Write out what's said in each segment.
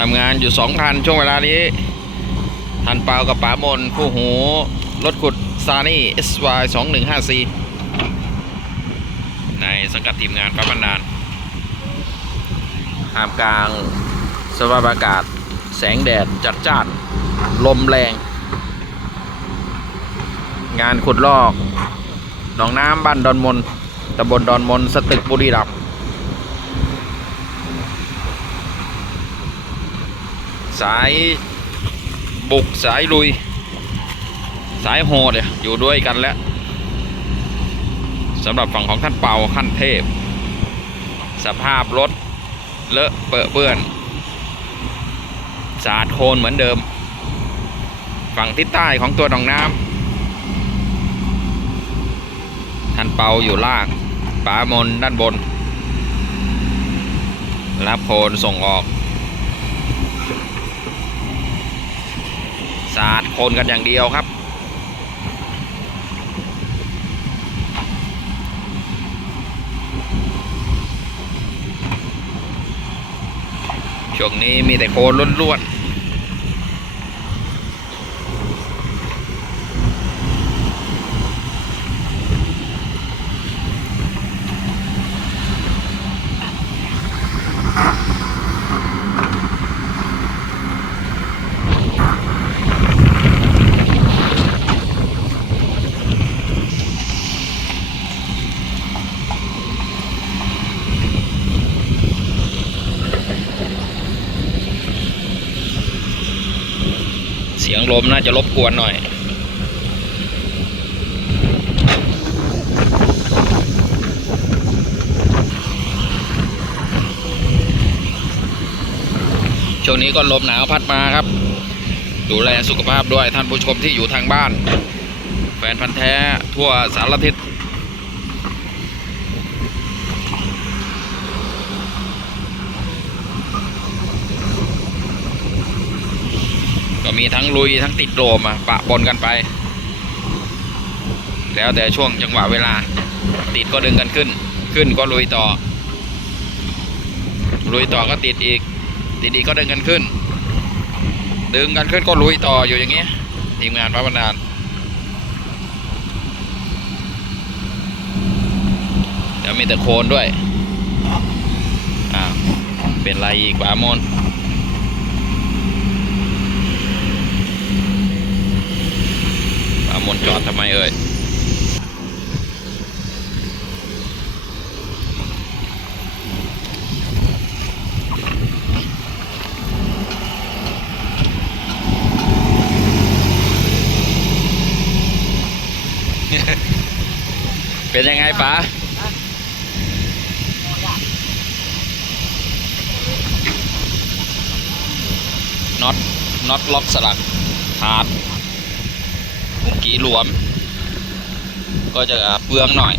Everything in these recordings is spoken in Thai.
ทำงานอยู่สองคันช่วงเวลานี้ ทันเปากับป๋ามนคู่หู รถขุดซานี่ SY 2 1 5 4ในสังกัดทีมงานฟ้าบันดาลท่ามกลางสภาพอากาศ แสงแดดจัดจ้าน ลมแรง งานขุดลอกหนองน้ำบ้านดอนมนตำบลดอนมนสตึกบุรีรัมย์ สายบุกสายลุย สายโหดเนี่ยอยู่ด้วยกันแล้วสำหรับฝั่งของท่านเป่าขั้นเทพ สภาพรถเลอะเปอะเปื้อน สาดโคลนเหมือนเดิม ฝั่งทิศใต้ของตัวหนองน้ำท่านเป่าอยู่ล่างป๋ามนด้านบนรับโคลนส่งออก สาดโคลนกันอย่างเดียวครับ ช่วงนี้มีแต่โคลนล้วนๆ สียงลมน่าจะรบกวนหน่อย ช่วงนี้ก็ลมหนาวพัดมาครับ ดูแลสุขภาพด้วยท่านผู้ชมที่อยู่ทางบ้าน แฟนพันธ์แท้ทั่วสารทิศ ก็มีทั้งลุยทั้งติดโลมอะปะปนกันไป แล้วแต่ช่วงจังหวะเวลา ติดก็ดึงกันขึ้น ขึ้นก็ลุยต่อ ลุยต่อก็ติดอีก ติดอีกก็ดึงกันขึ้น ดึงกันขึ้นก็ลุยต่ออยู่อย่างเงี้ยทีมงานพระบรรดาลแล้วมีแต่โคลนด้วย อ้าว เป็นไรอีกปามน ปาม นจอดทำไมเอ่ยเป็นยังไงป๋าน็อตน็อตล็อกสลักขาด กีหลวม ก็จะเปลืองหน่อย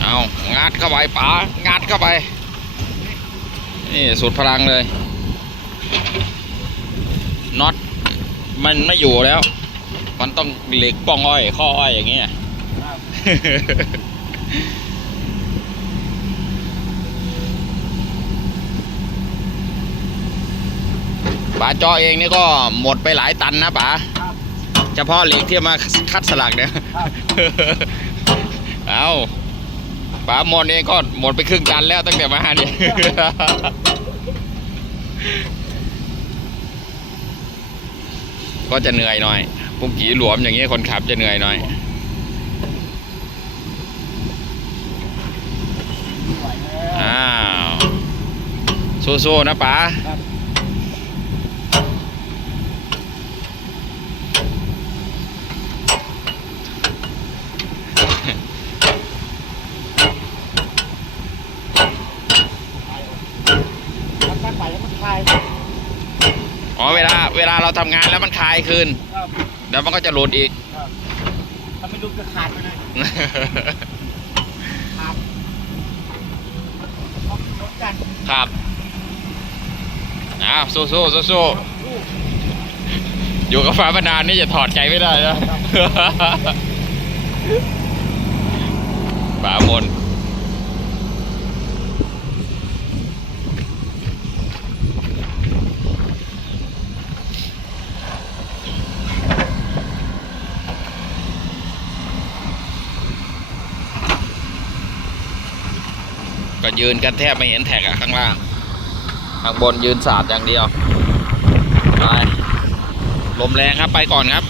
เอางัดเข้าไปป๋างัดเข้าไป นี่สุดพลังเลยน็อตมันไม่อยู่แล้ว มันต้องเหล็กป้องอ้อย ข้ออ้อยอย่างเงี้ย ป๋าจอเองนี่ก็หมดไปหลายตันนะป๋าเฉพาะเหล็กที่มาคัดสลักเนี่ยเอาป๋าหมดเองก็หมดไปครึ่งตันแล้วตั้งแต่มาเนี่ยก็จะเหนื่อยหน่อยปุ้งกีหลวมอย่างเงี้ยคนขับจะเหนื่อยหน่อยอ้าวสู้ๆนะป๋า มันกันใหม่แล้วมัน คลายอ๋อเวลาเวลาเราทำงานแล้วมันคลายคืนครับเดี๋ยวมันก็จะหลุดอีก ครับถ้าไม่รู้จะขาดไปเลยขาดต้องรถกันครับอ้าวสู้สู้สู้สู้ลูกอยู่กับฟ้าบรรดาลนี่จะถอดใจไม่ได้นะป่ามน ก็ยืนกันแทบไม่เห็นแท็กอะข้างล่าง ข้างบนยืนสาดอย่างเดียว ไป ลมแรงครับไปก่อนครับ